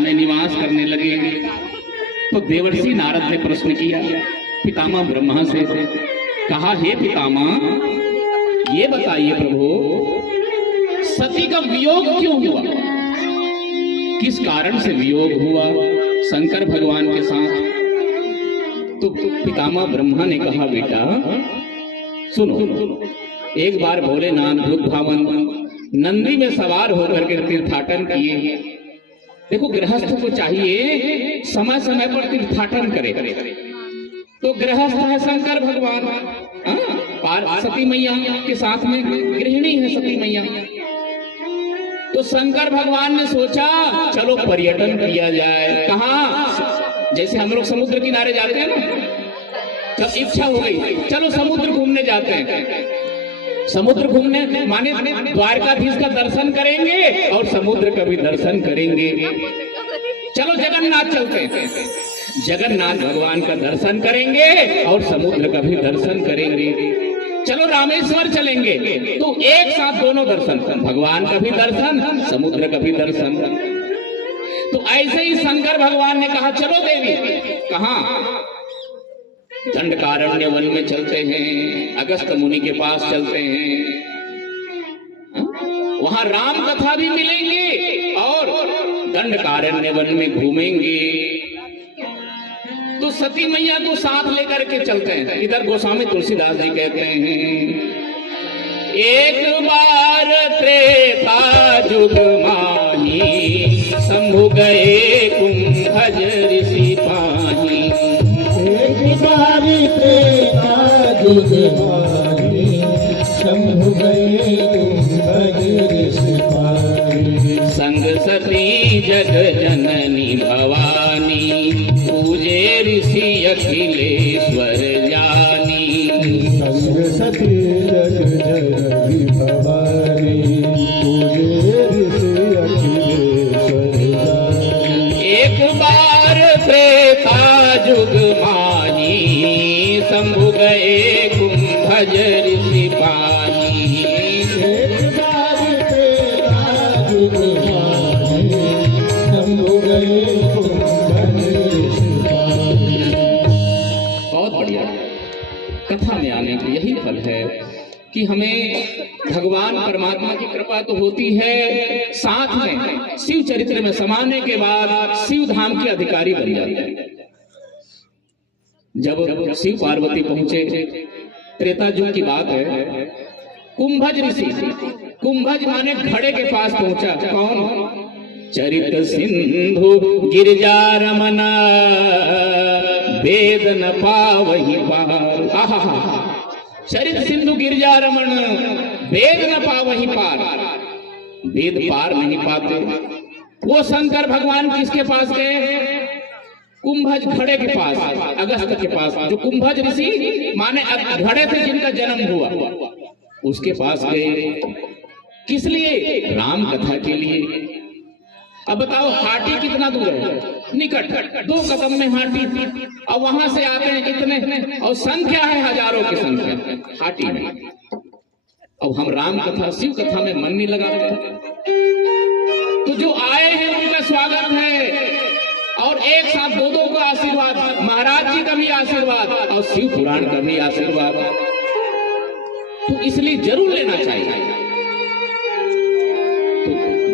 में निवास करने लगे तो देवर्षि नारद ने प्रश्न किया पितामह ब्रह्मा से, कहा हे पितामह ये बताइए प्रभु, सती का वियोग क्यों हुआ, किस कारण से वियोग हुआ शंकर भगवान के साथ? तो पितामह ब्रह्मा ने कहा बेटा सुनो, एक बार भोलेनाथ भूतभावन नंदी में सवार होकर के तीर्थाटन किए। देखो गृहस्थ को चाहिए समय समय पर तीर्थाटन करे, तो गृहस्थ है शंकर भगवान, सती मैया के साथ में गृहिणी है सती मैया। तो शंकर भगवान ने सोचा चलो पर्यटन किया जाए। कहाँ? जैसे हम लोग समुद्र किनारे जाते हैं ना, जब इच्छा हो गई चलो समुद्र घूमने जाते हैं। समुद्र घूमने माने द्वारकाधीश का दर्शन करेंगे और समुद्र का भी दर्शन करेंगे। चलो जगन्नाथ चलते हैं, जगन्नाथ भगवान का दर्शन करेंगे और समुद्र का भी दर्शन करेंगे। चलो रामेश्वर चलेंगे, तो एक साथ दोनों दर्शन, भगवान का भी दर्शन समुद्र का भी दर्शन। तो ऐसे ही शंकर भगवान ने कहा चलो देवी, कहाँ? दंडकारण्य वन में चलते हैं, अगस्त मुनि के पास चलते हैं, वहां राम कथा भी मिलेंगे और दंडकारण्य वन में घूमेंगे। तो सती मैया को साथ लेकर के चलते हैं। इधर गोस्वामी तुलसीदास जी कहते हैं, एक बार त्रेता युग माही, शंभु गए कुंभज ऋषि पाही। एक बार त्रेता युग माही, शंभु गए कुंभज ऋषि पाही। संग सती जग जननी भवानी, पूजे ऋषि अखिलेश्वर जानी। संग सती जग जननी भवानी, पूजे ऋषि अखिलेश्वर जानी। एक बार त्रेता युग माही, शंभु गए कुंभज ऋषि पानी। एक बार त्रेता युग माही, शंभु गए कुंभज ऋषि पानी। बहुत बढ़िया। कथा में आने का यही फल है कि हमें भगवान परमात्मा की कृपा तो होती है, साथ में शिव चरित्र में समाने के बाद शिव धाम के अधिकारी बन जाते हैं। जब शिव पार्वती पहुंचे, त्रेता युग की बात है, कुंभज ऋषि, कुंभज माने घड़े के पास पहुंचा। कौन? चरित सिंधु गिरजा रमना, वेद न पावहि पार। आहा, चरित सिंधु गिरजा रमन, वेद न पावहि पार। वेद पार नहीं पाते। वो शंकर भगवान किसके पास गए? कुंभज घड़े के पास, अगस्त के पास, जो कुंभज ऋषि माने घड़े से जिनका जन्म हुआ, उसके पास गए। किस लिए? राम कथा के लिए। अब बताओ हाटी कितना दूर है? निकट, 2 कदम में हाटी। और वहां से आते हैं कितने, और संख्या है हजारों की संख्या हाटी में। अब हम राम कथा शिव कथा में मन नहीं लगाते, तो जो आए हैं उनका स्वागत है, और एक साथ 2-2 का आशीर्वाद, महाराज जी का भी आशीर्वाद और शिव पुराण का भी आशीर्वाद, तो इसलिए जरूर लेना चाहिए।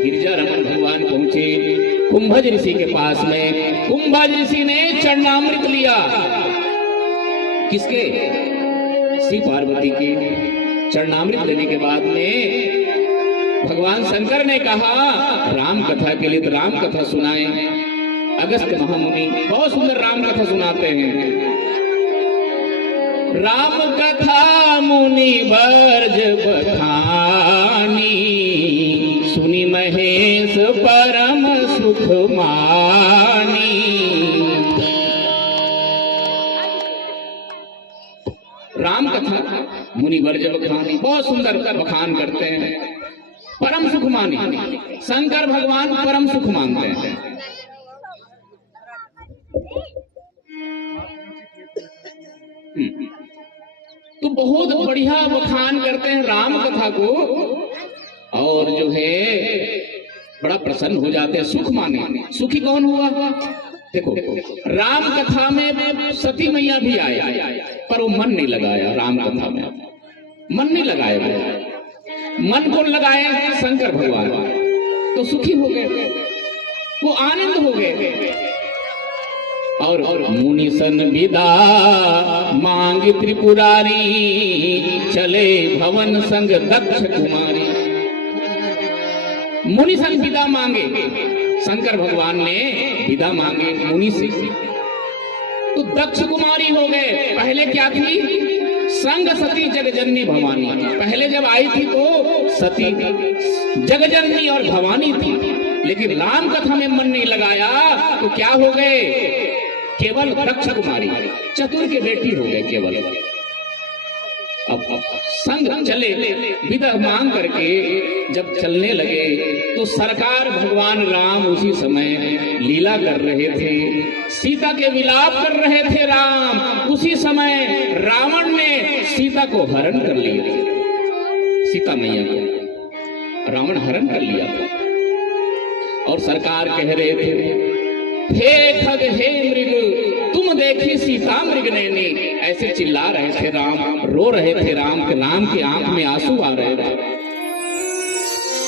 गिरजा रमन भगवान पहुंचे कुंभज ऋषि के पास में। कुंभज ऋषि ने चरणामृत लिया। किसके? शिव पार्वती के। चरणामृत लेने के बाद में भगवान शंकर ने कहा राम कथा के लिए तो राम कथा सुनाए। अगस्त महामुनि बहुत सुंदर राम कथा सुनाते हैं। राम कथा मुनि वर्ज बखानी, सुनी महेश परम सुख मानी। राम कथा मुनि वर्ज बखानी, बहुत सुंदर बखान करते हैं। परम सुख मानी, शंकर भगवान परम सुख मानते हैं। तो बहुत बढ़िया बखान करते हैं राम कथा को। और जो है बड़ा प्रसन्न हो जाते हैं, सुख माने। सुखी कौन हुआ? देखो, राम कथा में सती मैया भी आए, पर वो मन नहीं लगाया। राम कथा में मन नहीं लगाए, वो मन को लगाए शंकर भगवान, तो सुखी हो गए, वो आनंद हो गए। और मुनिसन विदा मांग त्रिपुरारी, चले भवन संग दक्ष कुमारी। मुनिसन विदा मांगे, शंकर भगवान ने विदा मांगे मुनि से, तो दक्ष कुमारी हो गए। पहले क्या थी? संग सती जगजननी भवानी। पहले जब आई थी तो सती जगजननी और भवानी थी, लेकिन राम कथा में मन नहीं लगाया तो क्या हो गए? केवल दक्ष कुमारी, चतुर के बेटी हो गए केवल। अब संग चले, विदा मांग करके जब चलने लगे तो सरकार भगवान राम उसी समय लीला कर रहे थे, सीता के विलाप कर रहे थे राम। उसी समय रावण ने सीता को हरण कर लिया, सीता मैया को रावण हरण कर लिया था। और सरकार कह रहे थे, हे खग हे मृग तुम देखी सीता मृग नैनी। ऐसे चिल्ला रहे थे राम, रो रहे थे राम के, राम की आंख में आंसू आ रहे थे।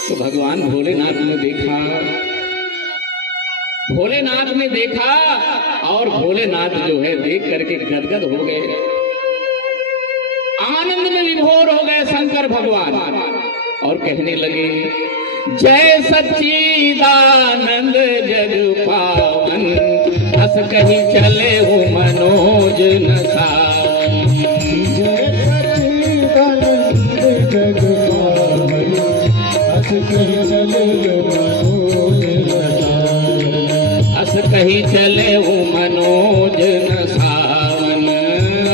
तो भगवान भोलेनाथ ने देखा, भोलेनाथ ने देखा, और भोलेनाथ जो है देख करके गदगद हो गए, आनंद में विभोर हो गए शंकर भगवान, और कहने लगे, जय सच्चिदानंद जग पावन, हस कहीं चले हो मनोज न सावन। जय सच्चिदानंद जग पावन, हस कहीं चले हो मनोज न सावन। हस कहीं चले हो मनोज न सावन,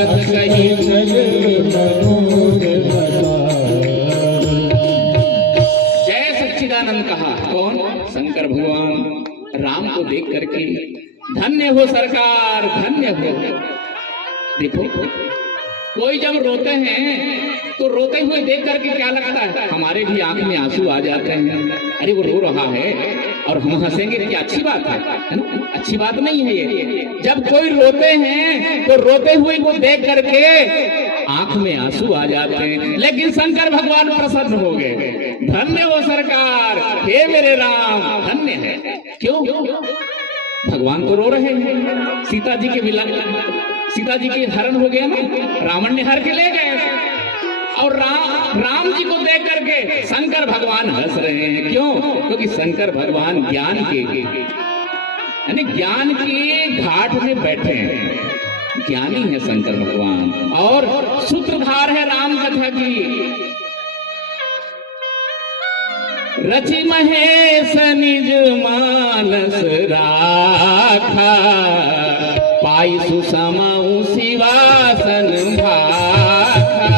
हस कहीं चले मनोज न सावन। सच्चिदानंद कहा, कौन? शंकर भगवान। राम को देख करके धन्य हो सरकार, धन्य हो। देखो, कोई जब रोते हैं तो रोते हुए देख करके क्या लगता है? हमारे भी आंख में आंसू आ जाते हैं। अरे वो रो रहा है और हम हंसेंगे, क्या अच्छी बात है ना? अच्छी बात नहीं है ये। जब कोई रोते हैं तो रोते हुए को देख करके आंख में आंसू आ जाते हैं। लेकिन शंकर भगवान प्रसन्न हो गए, धन्य हो सरकार, हे मेरे राम, धन्य है। क्यों? भगवान तो रो रहे हैं, सीता जी के विलाप, सीता जी के हरण हो गया ना, रावण ने हर के ले गए, और राम जी को देख करके शंकर भगवान हंस रहे हैं। क्यों? क्योंकि शंकर भगवान ज्ञान के, यानी ज्ञान के घाट में बैठे हैं, ज्ञानी है शंकर भगवान, और सूत्रधार है राम कथा की। रचि महेश निज मानस राखा, पाई सुसमाऊ शिवासन भाखा।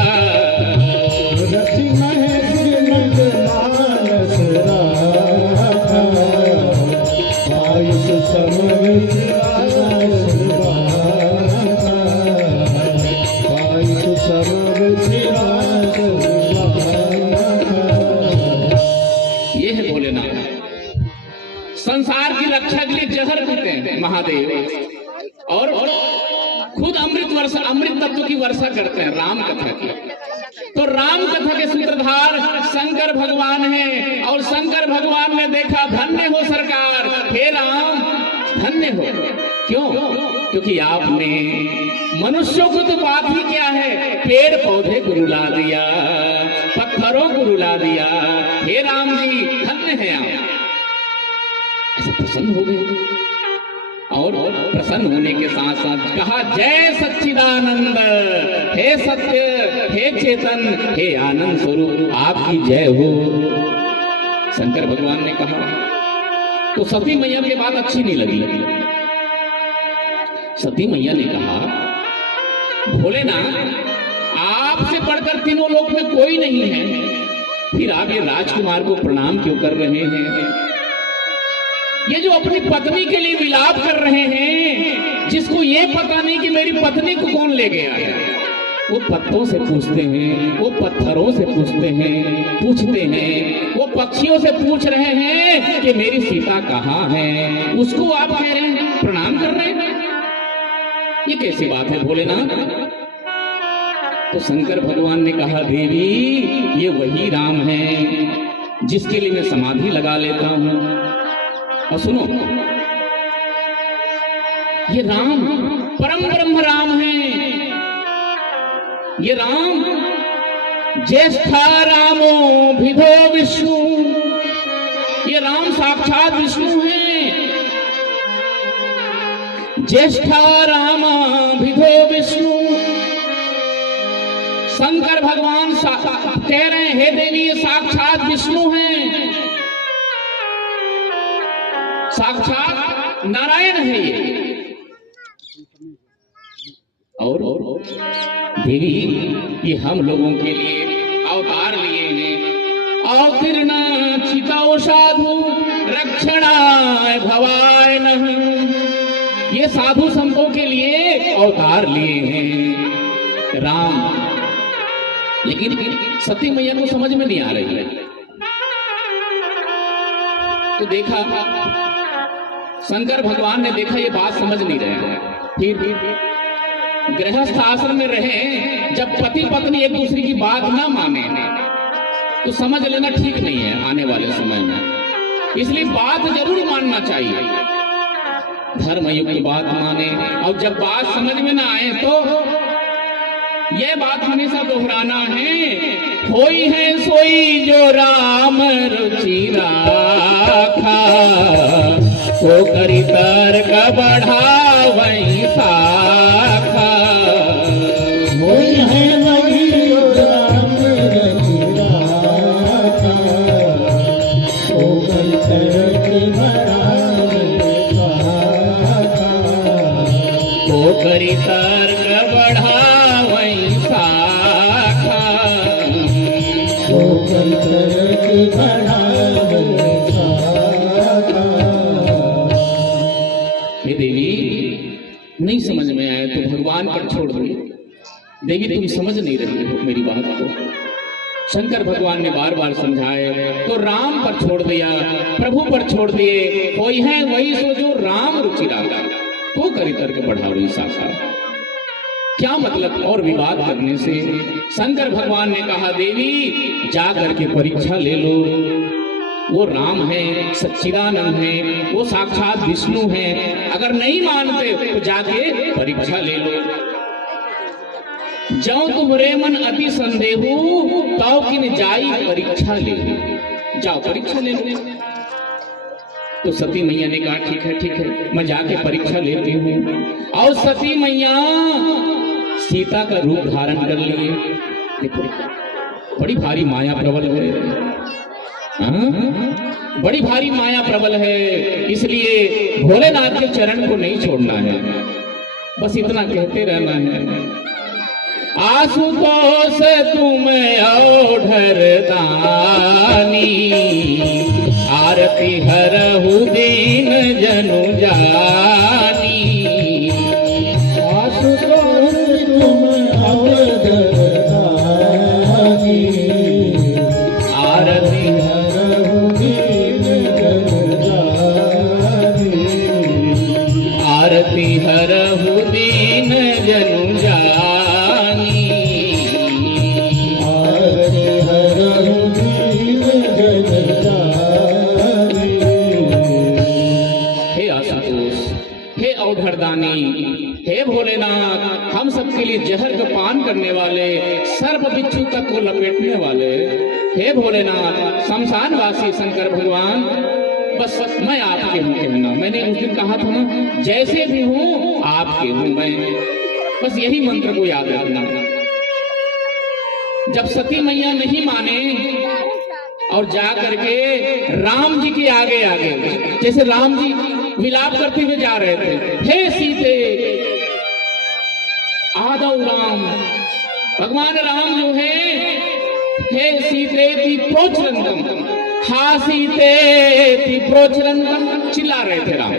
रचि महेश निज मानस राखा, पाई सुसमाऊ शिवासन भाखा, पाई सुसमाऊ शिवासन भाखा। ये है भोलेनाथ। संसार की रक्षा के लिए जहर पीते हैं महादेव, और खुद अमृत तत्व की वर्षा करते हैं राम कथा की। तो राम कथा के सूत्रधार शंकर भगवान हैं, और शंकर भगवान ने देखा, धन्य हो सरकार, हे राम धन्य हो। क्यों? क्योंकि आपने मनुष्यों को तो बात ही क्या है, पेड़ पौधे को रुला दिया, पत्थरों को रुला दिया। हे राम जी धन्य है आप। ऐसे प्रसन्न हो गए, और प्रसन्न होने के साथ साथ कहा, जय सच्चिदानंद, हे सत्य, हे चेतन, हे आनंद स्वरूप, आपकी जय हो। शंकर भगवान ने कहा। तो सती मैया की बात अच्छी नहीं लगी। सती मैया ने कहा, भोलेनाथ आपसे बढ़कर तीनों लोक में कोई नहीं है, फिर आप ये राजकुमार को प्रणाम क्यों कर रहे हैं? ये जो अपनी पत्नी के लिए विलाप कर रहे हैं, जिसको ये पता नहीं कि मेरी पत्नी को कौन ले गया है, वो पत्तों से पूछते हैं, वो पत्थरों से पूछते हैं, वो पक्षियों से पूछ रहे हैं कि मेरी सीता कहाँ है। उसको आप कह रहे हैं, प्रणाम कर रहे हैं। ये कैसी बात है भोलेनाथ? तो शंकर भगवान ने कहा, देवी ये वही राम है जिसके लिए मैं समाधि लगा लेता हूं। और सुनो, ये राम परम ब्रह्म राम है। ये राम ज्येष्ठा रामो भिधो विष्णु, ये राम साक्षात विष्णु है। ज्येष्ठा राम भिधो विष्णु। शंकर भगवान कह रहे हैं, हे देवी ये साक्षात विष्णु हैं, साक्षात नारायण है ये। और देवी ये हम लोगों के लिए अवतार लिए हैं। अवतीर्ण चितौ साधु रक्षणाय भवाय नः, ये साधु संतों के लिए अवतार लिए हैं राम। लेकिन सती मैया को समझ में नहीं आ रही है। तो देखा, शंकर भगवान ने देखा ये बात समझ नहीं रहे हैं। फिर गृहस्थ आश्रम में रहे, जब पति पत्नी एक दूसरे की बात ना माने तो समझ लेना ठीक नहीं है आने वाले समय में। इसलिए बात जरूर मानना चाहिए, धर्मयुक्त बात माने। और जब बात समझ में ना आए तो यह बात हमेशा दोहराना है, होई है सोई जो राम रुचि राखा, वो करी तर्क बढ़ावई शाखा। होई है वही जो राम रुचि राखा, वो करी तर्क बढ़ावई शाखा, वो करी तर्क बढ़ावई शाखा, वो करी तर्क बढ़ावई शाखा। हे देवी नहीं समझ में आया तो भगवान पर छोड़ दो। देवी तुम समझ नहीं रही हो मेरी बात को। शंकर भगवान ने बार बार समझाए तो राम पर छोड़ दिया, प्रभु पर छोड़ दिए। कोई है वही सो जो राम रुचि राखा, तो करी तर्क बढ़ावई शाखा। क्या मतलब और विवाद करने से? शंकर भगवान ने कहा, देवी जा करके परीक्षा ले लो, वो राम है, सच्चिदानंद है, वो साक्षात विष्णु है। अगर नहीं मानते तो जाके परीक्षा ले लो। जो तुम्हारे मन अति संदेहु तौ किन जाई परीक्षा ले लो। जाओ परीक्षा ले लो। तो सती मैया ने कहा, ठीक है मैं जाके परीक्षा लेती हूँ। और सती मैया सीता का रूप धारण कर लिए। देखो बड़ी भारी माया प्रबल है, बड़ी भारी माया प्रबल है। इसलिए भोलेनाथ के चरण को नहीं छोड़ना है, बस इतना कहते रहना है। आशुतोष तुम औढर दानी, आरती हरहु दीन जनु जानी। आशुतोष तुम औढर दानी, आरती हरहु दीन जनु जानी। आरती हरहु दीन जनु जानी। आरती हरहु दीन जनु जानी। हे आशुतोष, हे औढरदानी, हे भोलेनाथ, हम सबके लिए जहर का पान करने वाले, सर्प बिच्छू तक को लपेटने वाले, हे भोलेनाथ, शमशानवासी शंकर भगवान, बस मैं आपके हूँ कहना। मैंने उस दिन कहा था ना, जैसे भी हूँ आपके हूँ मैं, बस यही मंत्र को याद रखना। जब सती मैया नहीं माने और जा करके राम जी के आगे आगे, जैसे राम जी विलाप करते हुए जा रहे थे, हे सीते आदौ राम, भगवान राम जो है, हे सीते ती प्रोचरंतम, हा सीते ती प्रोचरंतम, चिल्ला रहे थे राम।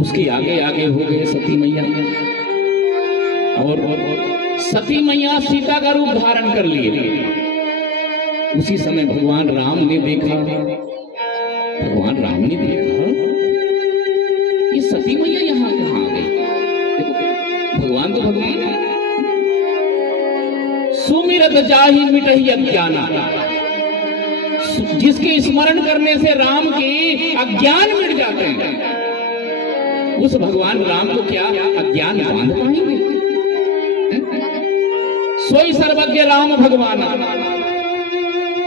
उसके आगे आगे हो गए सती मैया और सती मैया सीता का रूप धारण कर लिए। उसी समय भगवान राम ने देखा, भगवान राम ने देखा ये सती मैया यहाँ कहाँ आ गई। देखो भगवान तो भगवान है। सुमिरत जाहि मिटहि अज्ञाना, जिसके स्मरण करने से राम के अज्ञान मिट जाते हैं, उस भगवान राम को क्या अज्ञान बांध पाएंगे? सोई सर्वज्ञ राम भगवान,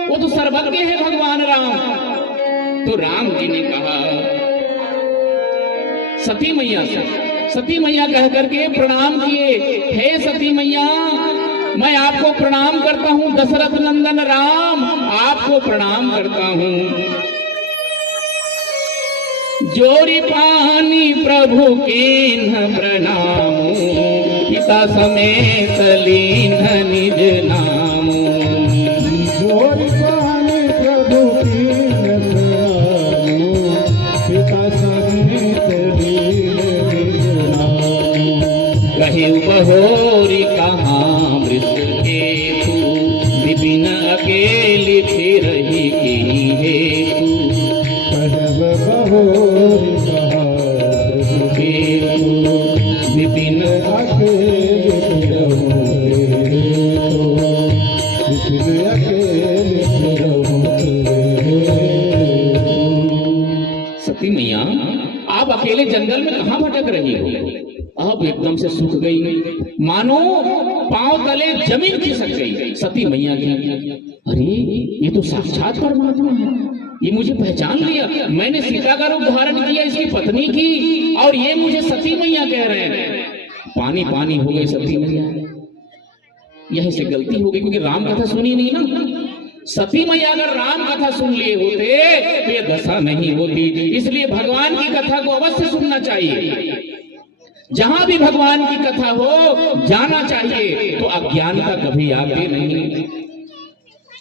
वो तो सर्वज्ञ है भगवान राम। तो राम जी ने कहा सती मैया से, सती मैया कह करके प्रणाम किए, हे सती मैया मैं आपको प्रणाम करता हूं, दशरथ नंदन राम आपको प्रणाम करता हूं। जोरी पानी प्रभु कीन्ह प्रणामु, पिता समेत लीन निज नामु। जोरी पानी प्रभु कीन्ह प्रणामु, पिता समेत लीन निज नामु। कहि बहोरी कहाँ मृत केतु, विपिन अकेली फिरहि की हेतु। बहोरी कहा विपिन अकेले फिरहूं विपिन अकेले फिरहूं। सती मैया आप अकेले जंगल में कहाँ भटक रही हो? अब एकदम से सूख गई, मानो पांव तले जमीन खिसक गई। सती मैया की अरे ये तो साक्षात परमात्मा है, ये मुझे पहचान लिया। मैंने सीता का रूप धारण किया इसकी पत्नी की, और ये मुझे सती मैया कह रहे हैं। पानी पानी हो गई सती मैया, यहीं से गलती हो गई क्योंकि राम कथा सुनी नहीं ना। सती मैया अगर राम कथा सुन लिए होते तो ये दशा नहीं होती। इसलिए भगवान की कथा को अवश्य सुनना चाहिए। जहां भी भगवान की कथा हो जाना चाहिए। तो अज्ञानता कभी आती नहीं,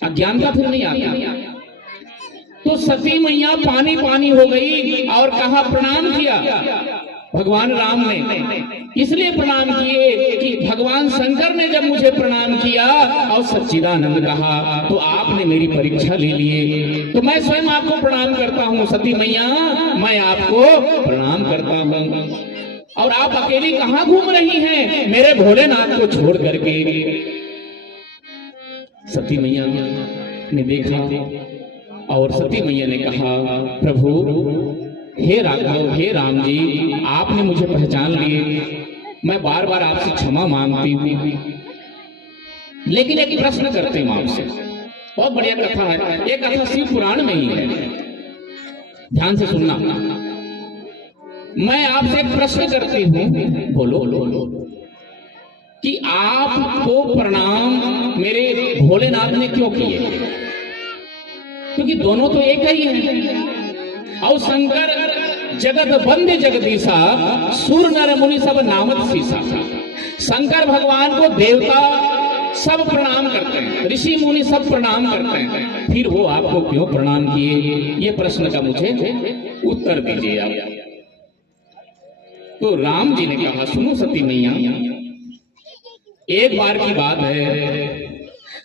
अज्ञानता फिर नहीं आती। तो सती मैया पानी पानी हो गई और कहा प्रणाम किया भगवान राम ने। इसलिए प्रणाम किए कि भगवान शंकर ने जब मुझे प्रणाम किया और सच्चिदानंद कहा तो आपने मेरी परीक्षा ले लिए। तो मैं स्वयं आपको प्रणाम करता हूँ सती मैया, मैं आपको प्रणाम करता हूँ। और आप अकेली कहाँ घूम रही हैं मेरे भोलेनाथ को छोड़ करके? सती मैया ने देखा और सती मैया ने कहा प्रभु हे राघव, हे राम जी, आपने मुझे पहचान लिए। मैं बार बार आपसे क्षमा मांगती हूँ, लेकिन एक प्रश्न करते हैं आपसे। बहुत बढ़िया कथा है, ये कथा शिव पुराण में ही है, ध्यान से सुनना। मैं आपसे एक प्रश्न करती हूँ, बोलो कि आपको प्रणाम मेरे भोलेनाथ ने क्यों किए? क्योंकि दोनों तो एक ही हैं। और शंकर जगत बंदे जगदीशा, सूर नर मुनि सब नामत सीसा। शंकर भगवान को देवता सब प्रणाम करते हैं, ऋषि मुनि सब प्रणाम करते हैं, फिर वो आपको क्यों प्रणाम किए? ये प्रश्न का मुझे उत्तर दीजिए आप। तो राम जी ने कहा सुनो सती मैया, एक बार की बात है,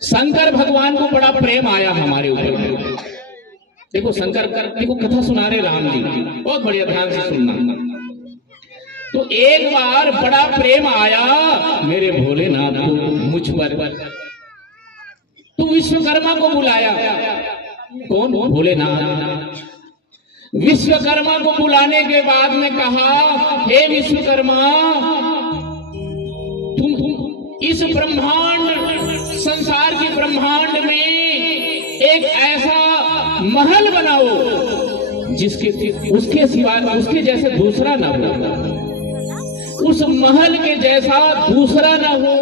शंकर भगवान को बड़ा प्रेम आया हमारे ऊपर। देखो शंकर देखो कथा सुना रहे राम जी, बहुत बढ़िया, ध्यान से सुनना। तो एक बार बड़ा प्रेम आया मेरे भोलेनाथ को मुझ पर। तो विश्वकर्मा को बुलाया। कौन? भोलेनाथ। विश्वकर्मा को बुलाने के बाद में कहा हे विश्वकर्मा, तुम इस ब्रह्मांड, संसार के ब्रह्मांड में एक ऐसा महल बनाओ जिसके उसके सिवाय उसके जैसे दूसरा ना हो, उस महल के जैसा दूसरा ना हो,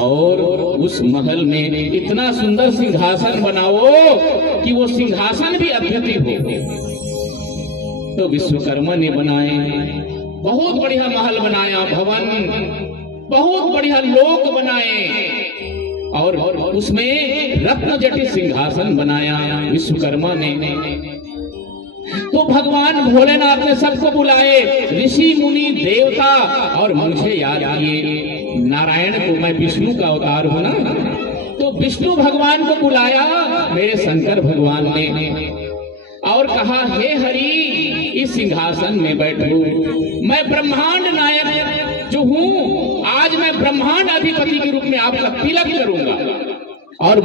और उस महल में इतना सुंदर सिंहासन बनाओ कि वो सिंहासन भी अद्वितीय हो। तो विश्वकर्मा ने बनाए, बहुत बढ़िया महल बनाया, भवन, बहुत बढ़िया लोक बनाए, और उसमें रत्न जटित सिंहासन बनाया विश्वकर्मा ने। तो भगवान भोलेनाथ ने सबको बुलाए, ऋषि मुनि देवता, और मुझे याद किए नारायण को, मैं विष्णु का अवतार हूं ना। तो विष्णु भगवान को बुलाया मेरे शंकर भगवान ने, और कहा हे हरि इस सिंहासन में बैठो, मैं ब्रह्मांड नायक जो हूँ, आज मैं ब्रह्मांड अधिपति के रूप में आपका तिलक करूंगा। और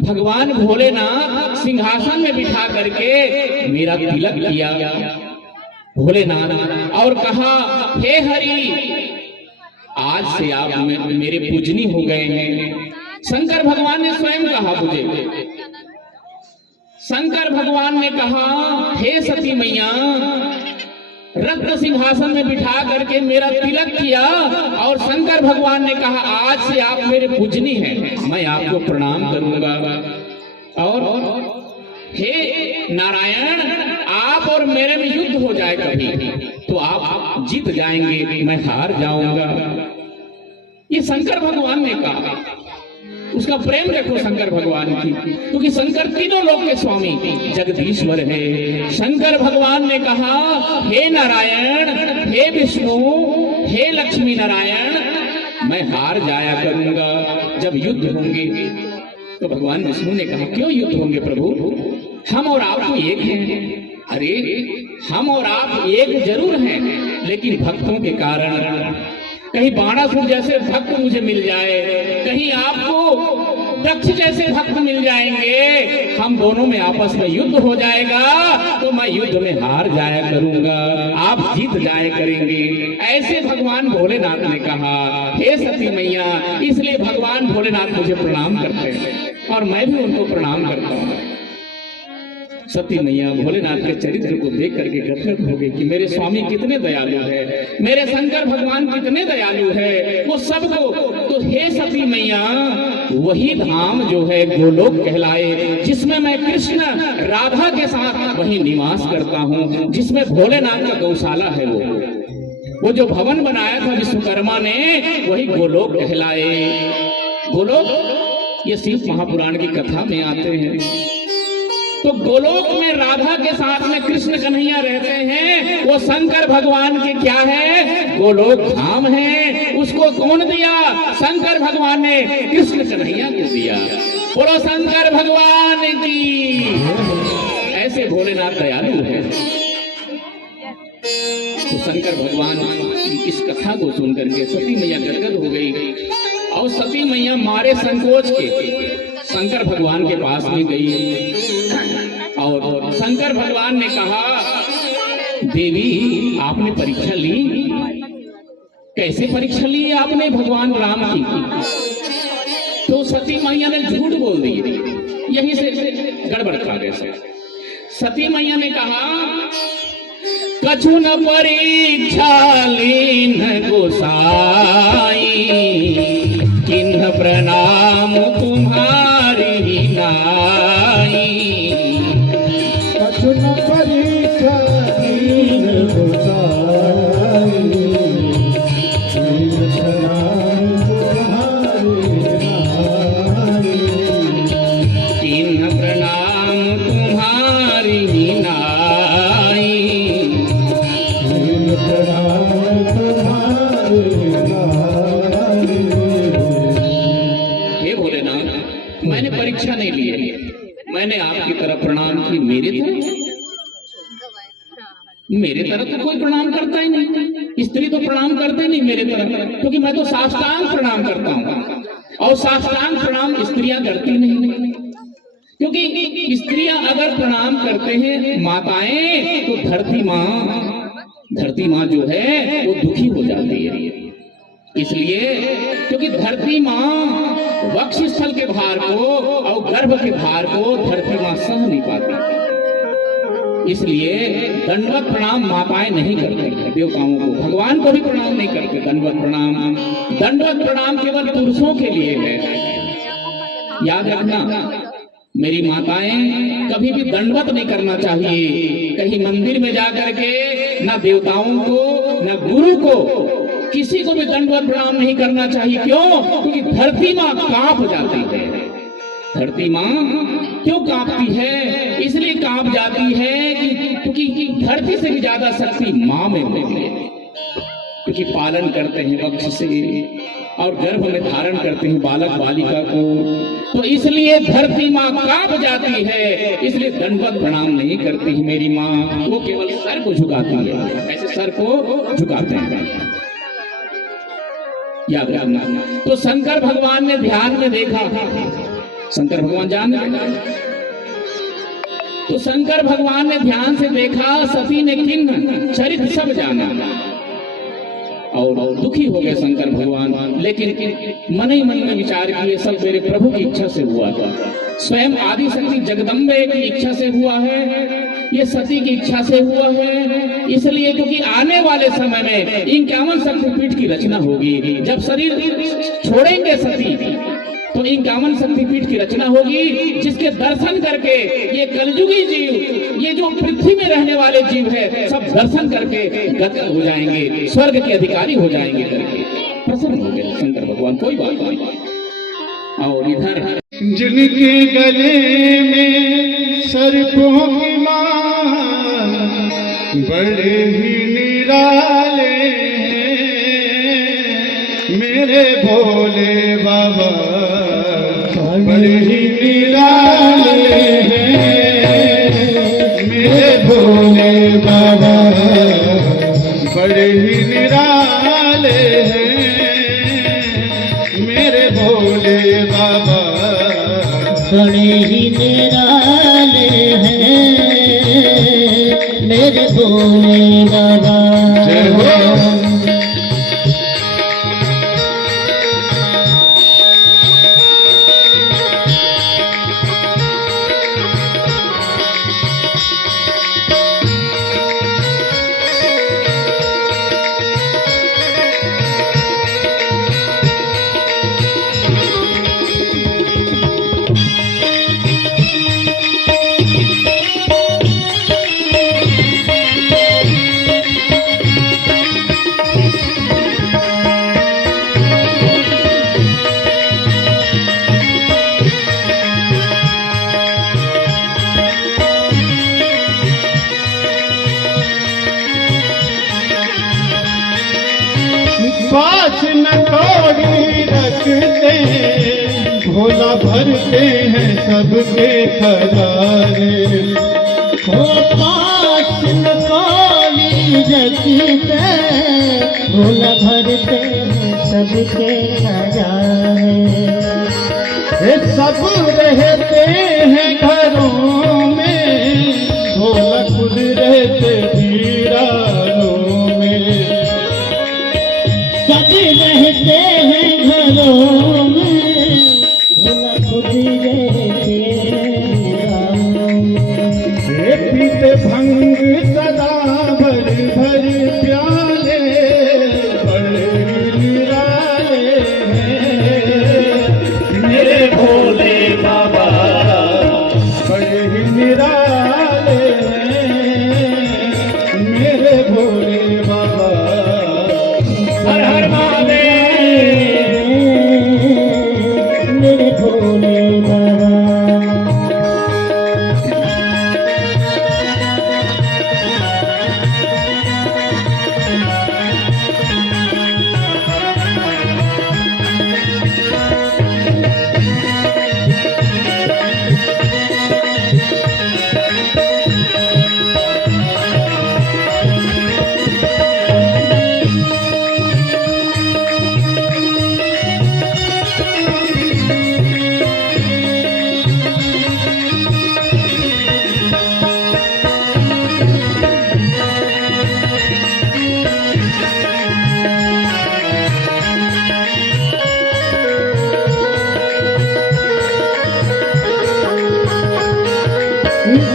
भगवान भोलेनाथ सिंहासन में बिठा करके मेरा तिलक किया भोलेनाथ, और कहा हे हरि आज से आप मेरे पूजनी हो गए हैं। शंकर भगवान ने स्वयं कहा मुझे, शंकर भगवान ने कहा हे सती मैया, रत्न सिंहासन में बिठा करके मेरा तिलक किया, और शंकर भगवान ने कहा आज से आप मेरे पूजनी हैं, मैं आपको प्रणाम करूंगा। और हे नारायण, आप और मेरे में युद्ध हो जाए कभी तो आप जीत जाएंगे, मैं हार जाऊंगा। ये शंकर भगवान ने कहा। उसका प्रेम देखो शंकर भगवान की, क्योंकि शंकर तीनों लोक के स्वामी जगदीश्वर है। शंकर भगवान ने कहा हे नारायण, हे विष्णु, हे लक्ष्मी नारायण, मैं हार जाया करूंगा जब युद्ध होंगे। तो भगवान विष्णु ने कहा क्यों युद्ध होंगे प्रभु, हम और आप तो एक हैं। अरे हम और आप एक जरूर हैं, लेकिन भक्तों के कारण, कहीं बाणासुर जैसे भक्त मुझे मिल जाए, कहीं आपको दक्ष जैसे भक्त मिल जाएंगे, हम दोनों में आपस में युद्ध हो जाएगा, तो मैं युद्ध में हार जाया करूंगा, आप जीत जाया करेंगे। ऐसे भगवान भोलेनाथ ने कहा हे सती मैया, इसलिए भगवान भोलेनाथ मुझे प्रणाम करते हैं और मैं भी उनको प्रणाम करता हूँ। सती मैया भोलेनाथ के चरित्र को देख करके गदगद हो गई कि मेरे स्वामी कितने दयालु है, मेरे शंकर भगवान कितने दयालु है, वो सबको। तो हे सती मैया, वही धाम जो है गोलोक कहलाए, जिसमें मैं कृष्ण राधा के साथ वही निवास करता हूँ, जिसमें भोलेनाथ का गौशाला है, वो जो भवन बनाया था विश्वकर्मा ने, वही गोलोक कहलाए। गोलोक ये शिव महापुराण की कथा में आते हैं। तो गोलोक में राधा के साथ में कृष्ण कन्हैया रहते हैं, वो शंकर भगवान के क्या है, गोलोक धाम है। उसको कौन दिया, शंकर भगवान ने कृष्ण कन्हैया को दिया। बोलो शंकर भगवान की। ऐसे भोलेनाथ दयालु है। तो शंकर भगवान की इस कथा को सुनकर के सती मैया गदगद हो गई, और सती मैया मारे संकोच के शंकर भगवान के पास में गई, और शंकर भगवान ने कहा देवी आपने परीक्षा ली, कैसे परीक्षा ली आपने भगवान राम की। तो सती मैया ने झूठ बोल दी, यहीं से गड़बड़ खा गए। सती मैया ने कहा कछु न परीक्षा लीन गोसाई, किन्ह प्रणाम तुम्हारी नाई। कछु न परीक्षा लीन गोसाई, किन्ह प्रणाम तुम्हारी नाई। किन्ह प्रणाम तुम्हारी नाई। किन्ह प्रणाम तुम्हारी नाई। हे भोलेनाथ, मैंने परीक्षा नहीं ली है, मैंने आपकी तरफ प्रणाम की। मेरे तरफ तो कोई प्रणाम करता ही नहीं, स्त्री तो प्रणाम करते नहीं मेरे तरफ, क्योंकि मैं तो साष्टांग प्रणाम करता हूँ, और साष्टांग प्रणाम स्त्रियां करती नहीं। क्योंकि स्त्रियां अगर प्रणाम करते हैं माताएं, तो धरती माँ जो है वो दुखी हो जाती है। इसलिए क्योंकि धरती माँ वक्ष स्थल के भार को और गर्भ के भार को धरती माँ सह नहीं पाती, इसलिए दंडवत प्रणाम माताएं नहीं करती देवताओं को, भगवान को भी प्रणाम नहीं करते। दंडवत प्रणाम केवल पुरुषों के लिए है। याद रखना, मेरी माताएं कभी भी दंडवत नहीं करना चाहिए। कहीं मंदिर में जाकर के न देवताओं को न गुरु को किसी को भी दंडवत प्रणाम नहीं करना चाहिए। क्यों? क्योंकि धरती माँ कांप जाती है। धरती माँ क्यों कांपती है? इसलिए कांप जाती है क्योंकि धरती से भी ज्यादा शक्ति माँ में होती है, क्योंकि पालन करते हैं वक्ष से और गर्भ में धारण करते हैं बालक बालिका को, तो इसलिए धरती माँ कांप जाती है। इसलिए दंडवत प्रणाम नहीं करती है मेरी माँ, वो केवल सर को झुकाती है, ऐसे सर को झुकाते हैं। याद रखना। तो शंकर भगवान ने ध्यान में देखा, शंकर भगवान जान, तो शंकर भगवान ने ध्यान से देखा, सती ने किन चरित्र सब जाना और दुखी हो गए शंकर भगवान। लेकिन मन ही मन में विचार किए, सब मेरे प्रभु की इच्छा से हुआ था, स्वयं आदि शक्ति जगदम्बे की इच्छा से हुआ है, ये सती की इच्छा से हुआ है। इसलिए क्योंकि आने वाले समय में 51 शक्तिपीठ की रचना होगी। जब शरीर छोड़ेंगे सती तो 51 शक्तिपीठ की रचना होगी, जिसके दर्शन करके ये कलयुगी जीव, ये जो पृथ्वी में रहने वाले जीव है, सब दर्शन करके गत हो जाएंगे, स्वर्ग के अधिकारी हो जाएंगे करके प्रसन्न हो गए शंकर भगवान। कोई बात नहीं। और इधर जिनके गले में सर्पों की माला बड़े ही निराले मेरे भोले बाबा, बड़े ही निराले मेरे भोले बाबा, बड़े ही निराले मेरे भोले बाबा, बड़े ही निराले हैं मेरे भोले बाबा। जय हो। पास न कौड़ी रखते हैं, भोला भरते हैं सबके खजाने। हो पास न कौड़ी रखते, भोला भरते हैं सबके खजाने। ये सब रहते हैं घरों में, भोला खुद रहते वीरानों में। सब रहते हैं घरों में, भोला खुद रहते वीरानों में। ये पीते भंग सदा भर भर प्याले, बड़े निराले हैं मेरे भोले बाबा, बड़े ही निराले हैं मेरे भोले बाबा। हर हर महादेव मेरे भोले बाबा।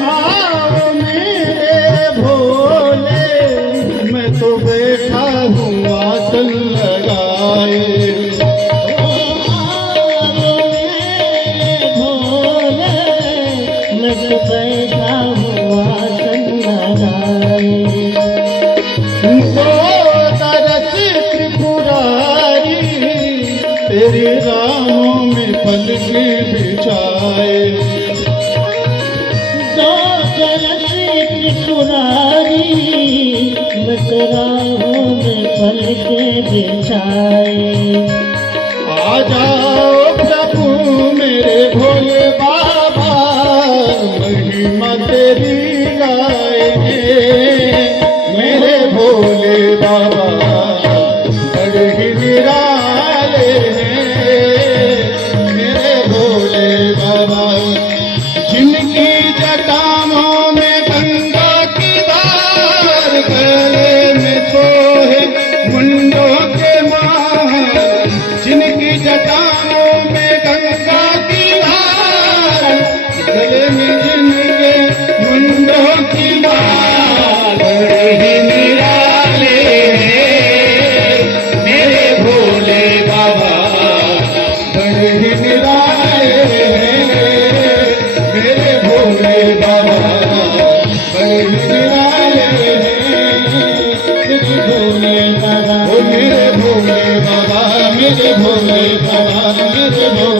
आओ मेरे भोले, मैं तो बैठा हूँ आसन लगाए। भोले मैं तो बैठा हूँ आसन लगाए। तो तरस त्रिपुरारी तेरी राहों में पलके बिछाए। बाबा बड़े ही निराले हैं मेरे भोले बाबा। जिनकी जटाओं में गंगा की धार, गले में सोहे मुंडों के माह। जिनकी जटाओं में गंगा की धार, गले में जिनके मुंडों की मार, बड़े ही निराले हैं मेरे भोले बाबा बड़े ही निराले हैं मेरे भोले बाबा बड़े ही निराले हैं मेरे भोले बाबा, ओ मेरे भोले बाबा मेरे भोले बाबा मेरे भोले